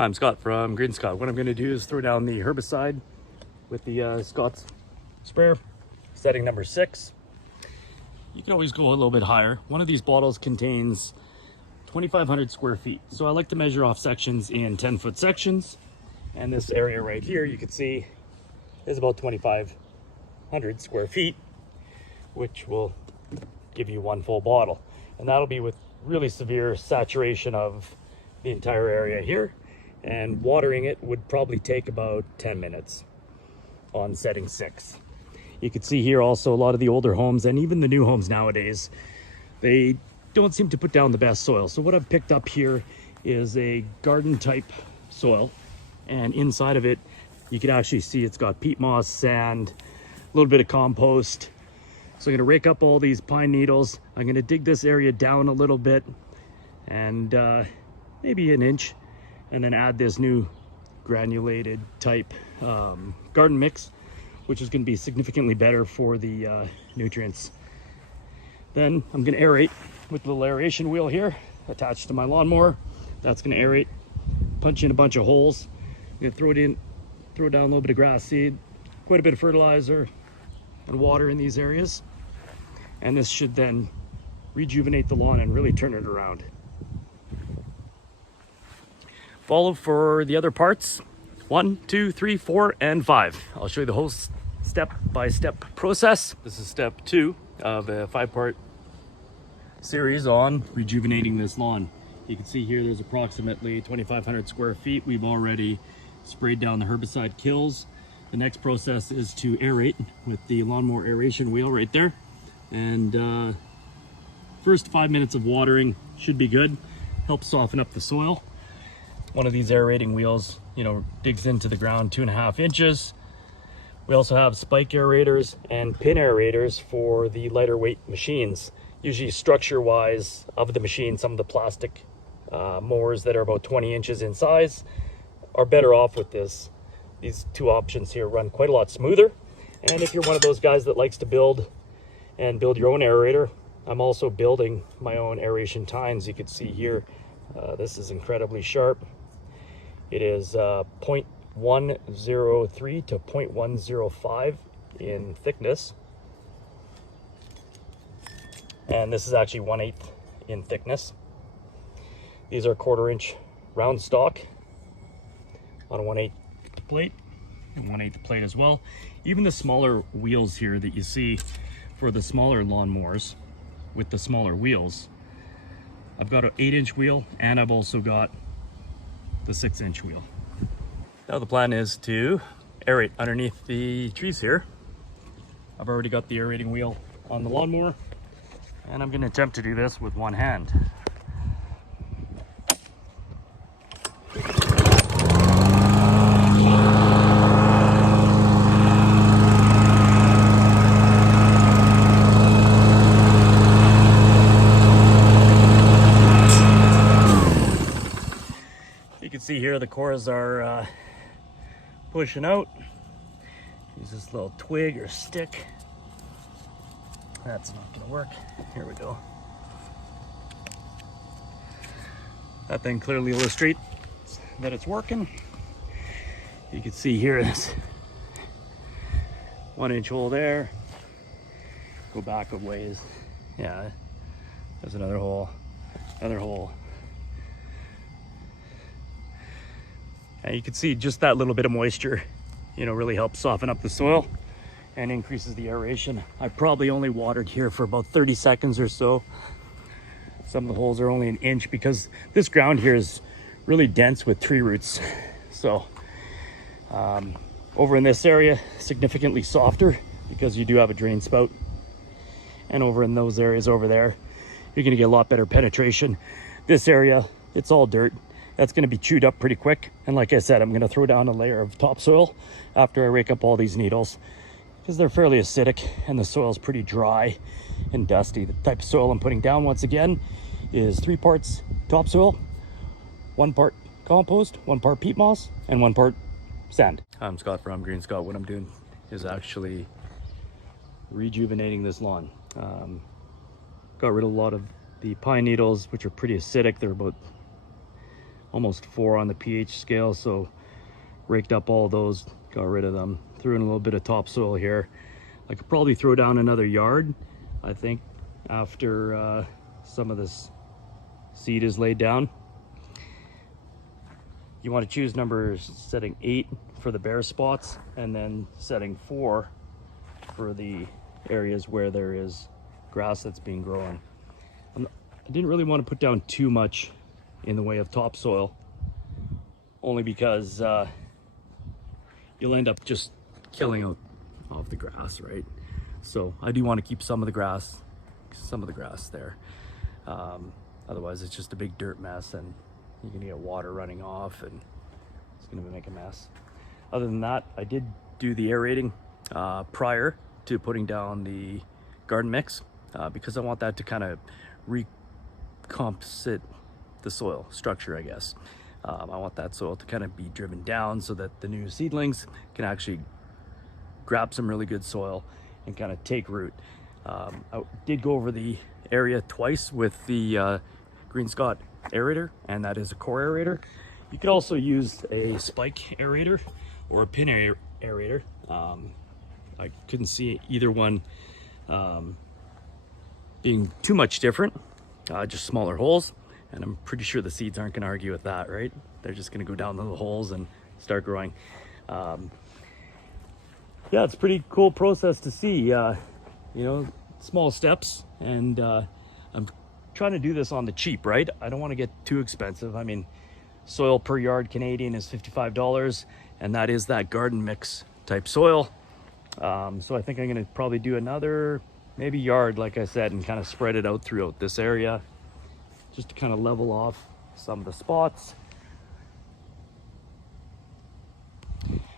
I'm Scott from Green Scott. What I'm going to do is throw down the herbicide with the Scott's sprayer, setting number 6. You can always go a little bit higher. One of these bottles contains 2,500 square feet. So I like to measure off sections in 10-foot sections. And this area right here, you can see, is about 2,500 square feet, which will give you one full bottle. And that'll be with really severe saturation of the entire area here. And watering it would probably take about 10 minutes on setting 6. You can see here also a lot of the older homes and even the new homes nowadays, they don't seem to put down the best soil. So what I've picked up here is a garden type soil, and inside of it you can actually see it's got peat moss, sand, a little bit of compost. So I'm going to rake up all these pine needles. I'm going to dig this area down a little bit, and maybe an inch, and then add this new granulated type garden mix, which is going to be significantly better for the nutrients. Then I'm going to aerate with the little aeration wheel here attached to my lawnmower. That's going to aerate, punch in a bunch of holes. I'm going to throw down a little bit of grass seed, quite a bit of fertilizer and water in these areas, and this should then rejuvenate the lawn and really turn it around. Follow for the other parts, 1, 2, 3, 4, and 5. I'll show you the whole step-by-step process. This is step 2 of a 5-part series on rejuvenating this lawn. You can see here there's approximately 2,500 square feet. We've already sprayed down the herbicide kills. The next process is to aerate with the lawnmower aeration wheel right there. And first 5 minutes of watering should be good. Helps soften up the soil. One of these aerating wheels, digs into the ground 2.5 inches. We also have spike aerators and pin aerators for the lighter weight machines. Usually structure-wise of the machine, some of the plastic mowers that are about 20 inches in size are better off with this. These two options here run quite a lot smoother. And if you're one of those guys that likes to build your own aerator, I'm also building my own aeration tines. You can see here, this is incredibly sharp. It is 0.103 to 0.105 in thickness. And this is actually 1/8 in thickness. These are 1/4 inch round stock on a 1/8 plate, and 1/8 plate as well. Even the smaller wheels here that you see for the smaller lawnmowers with the smaller wheels, I've got an 8-inch wheel, and I've also got the 6-inch wheel. Now the plan is to aerate underneath the trees here. I've already got the aerating wheel on the lawnmower, and I'm going to attempt to do this with one hand. You can see here the cores are pushing out. Use this little twig or stick. That's not going to work. Here we go. That then clearly illustrates that it's working. You can see here this 1-inch hole there. Go back a ways. Yeah, there's another hole. Another hole. And you can see just that little bit of moisture, really helps soften up the soil and increases the aeration. I probably only watered here for about 30 seconds or so. Some of the holes are only an inch because this ground here is really dense with tree roots. So over in this area, significantly softer because you do have a drain spout. And over in those areas over there, you're gonna get a lot better penetration. This area, it's all dirt. That's going to be chewed up pretty quick. And like I said, I'm going to throw down a layer of topsoil after I rake up all these needles because they're fairly acidic and the soil's pretty dry and dusty. The type of soil I'm putting down, once again, is 3 parts topsoil, 1 part compost, 1 part peat moss, and 1 part sand. I'm Scott from Green Scott. What I'm doing is actually rejuvenating this lawn. Got rid of a lot of the pine needles, which are pretty acidic. They're about almost 4 on the pH scale, so raked up all those, got rid of them, threw in a little bit of topsoil here. I could probably throw down another yard, I think, after some of this seed is laid down. You want to choose setting 8 for the bare spots, and then setting 4 for the areas where there is grass that's being grown. I didn't really want to put down too much in the way of topsoil, only because you'll end up just killing off the grass, right? So I do want to keep some of the grass there. Otherwise it's just a big dirt mess, and you're gonna get water running off, and it's gonna make a mess. Other than that, I did do the aerating prior to putting down the garden mix, because I want that to kind of recomposite the soil structure, I guess. I want that soil to kind of be driven down so that the new seedlings can actually grab some really good soil and kind of take root. I did go over the area twice with the Green Scott aerator, and that is a core aerator. You could also use a spike aerator or a pin aerator. I couldn't see either one being too much different, just smaller holes, and I'm pretty sure the seeds aren't going to argue with that, right? They're just going to go down the holes and start growing. Yeah, it's a pretty cool process to see, you know, small steps, and I'm trying to do this on the cheap, right? I don't want to get too expensive. I mean, soil per yard Canadian is $55, and that is that garden mix type soil. So I think I'm going to probably do another maybe yard, like I said, and kind of spread it out throughout this area, just to kind of level off some of the spots.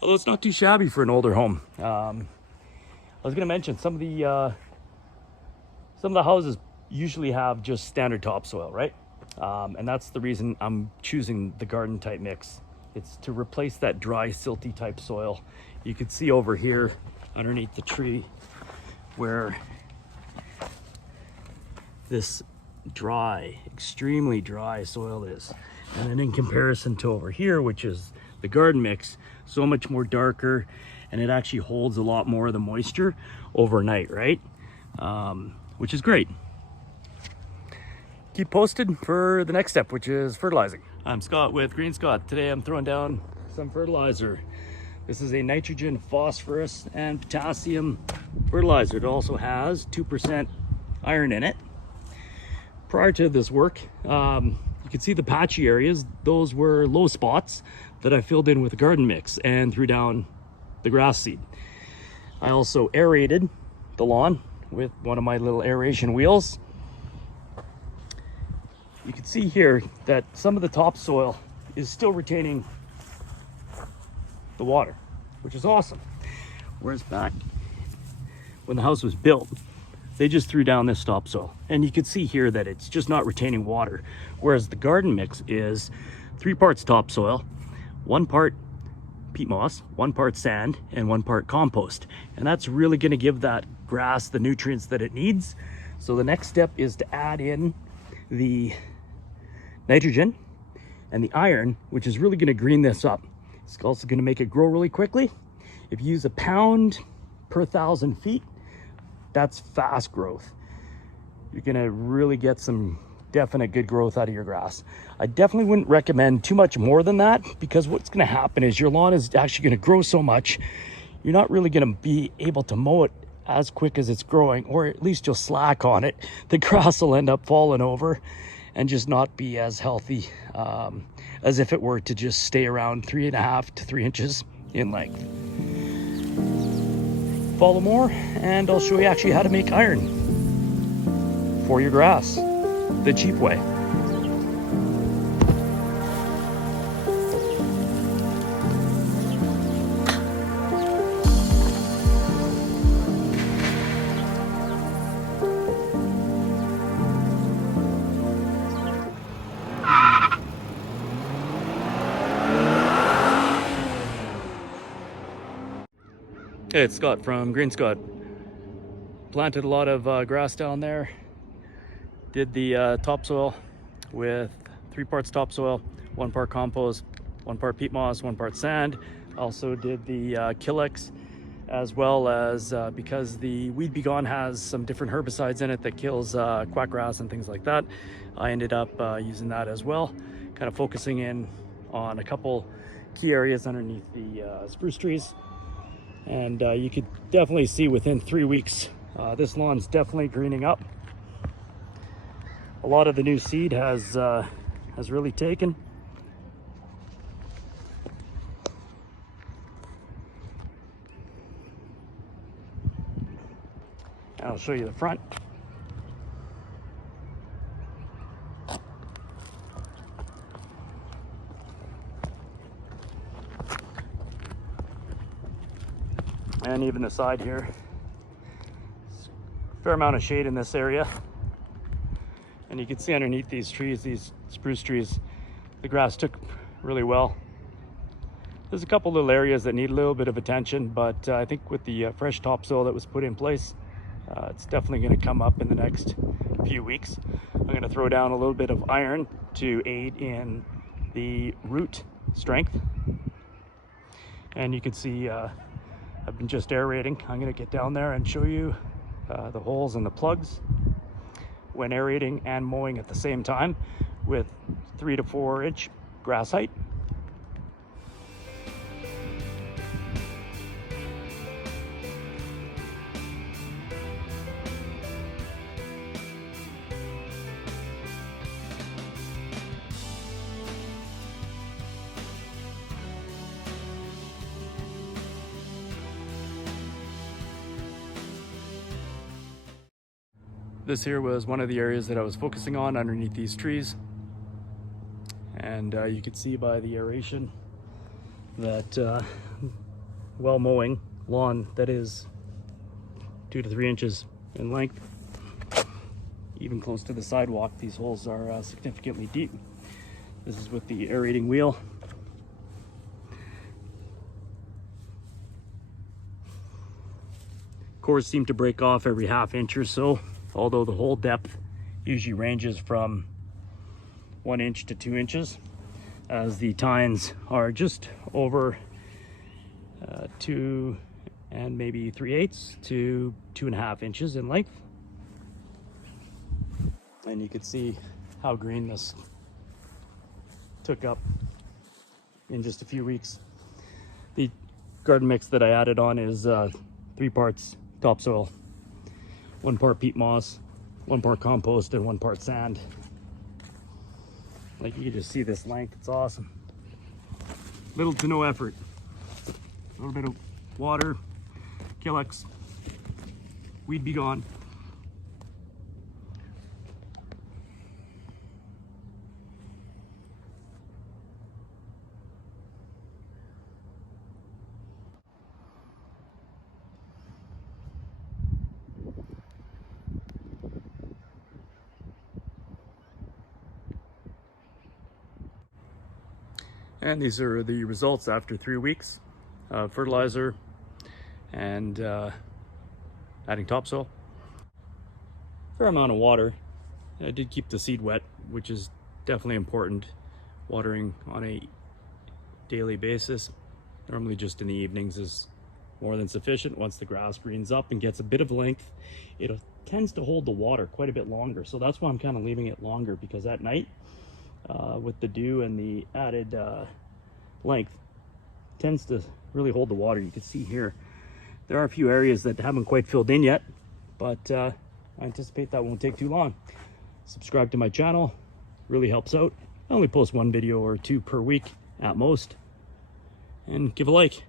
Although it's not too shabby for an older home. I was going to mention some of the houses usually have just standard topsoil, right? And that's the reason I'm choosing the garden type mix. It's to replace that dry, silty type soil. You can see over here underneath the tree where this dry, extremely dry soil is. And then in comparison to over here, which is the garden mix, so much more darker, and it actually holds a lot more of the moisture overnight, right? Which is great. Keep posted for the next step, which is fertilizing. I'm Scott with Green Scott. Today I'm throwing down some fertilizer. This is a nitrogen, phosphorus, and potassium fertilizer. It also has 2% iron in it. Prior to this work, you can see the patchy areas. Those were low spots that I filled in with a garden mix and threw down the grass seed. I also aerated the lawn with one of my little aeration wheels. You can see here that some of the topsoil is still retaining the water, which is awesome. Whereas back when the house was built, they just threw down this topsoil, and you can see here that it's just not retaining water. Whereas the garden mix is 3 parts topsoil, 1 part peat moss, 1 part sand, and 1 part compost. And that's really going to give that grass the nutrients that it needs. So the next step is to add in the nitrogen and the iron, which is really going to green this up. It's also going to make it grow really quickly. If you use 1 pound per 1,000 feet, that's fast growth. You're going to really get some definite good growth out of your grass. I definitely wouldn't recommend too much more than that, because what's going to happen is your lawn is actually going to grow so much, you're not really going to be able to mow it as quick as it's growing, or at least you'll slack on it. The grass will end up falling over and just not be as healthy as if it were to just stay around 3.5 to 3 inches in length. Follow more, and I'll show you actually how to make iron for your grass the cheap way. Hey, it's Scott from Green Scott. Planted a lot of grass down there. Did the topsoil with 3 parts topsoil, 1 part compost, 1 part peat moss, 1 part sand. Also did the Killex, as well as because the Weed Be Gone has some different herbicides in it that kills quackgrass and things like that. I ended up using that as well, kind of focusing in on a couple key areas underneath the spruce trees. And you could definitely see within 3 weeks, this lawn's definitely greening up. A lot of the new seed has really taken. And I'll show you the front. And even the side here. Fair amount of shade in this area. And you can see underneath these trees, these spruce trees, the grass took really well. There's a couple little areas that need a little bit of attention, but I think with the fresh topsoil that was put in place, it's definitely going to come up in the next few weeks. I'm going to throw down a little bit of iron to aid in the root strength. And you can see I've been just aerating. I'm going to get down there and show you the holes and the plugs when aerating and mowing at the same time with 3 to 4 inch grass height. This here was one of the areas that I was focusing on underneath these trees. And you can see by the aeration that well mowing lawn that is 2 to 3 inches in length, even close to the sidewalk, these holes are significantly deep. This is with the aerating wheel. Cores seem to break off every ½ inch or so, although the hole depth usually ranges from 1 inch to 2 inches, as the tines are just over 2 and maybe 3/8 to 2½ inches in length. And you can see how green this took up in just a few weeks. The garden mix that I added on is 3 parts topsoil, 1 part peat moss, 1 part compost, and 1 part sand. Like, you can just see this length, it's awesome. Little to no effort. A little bit of water, Killex, Weed Be Gone. And these are the results after 3 weeks of fertilizer and adding topsoil. Fair amount of water. I did keep the seed wet, which is definitely important. Watering on a daily basis, normally just in the evenings, is more than sufficient. Once the grass greens up and gets a bit of length, it tends to hold the water quite a bit longer. So that's why I'm kind of leaving it longer, because at night, with the dew and the added length, tends to really hold the water. You can see here there are a few areas that haven't quite filled in yet, but I anticipate that won't take too long. Subscribe to my channel, really helps out. I only post 1 video or 2 per week at most, and give a like.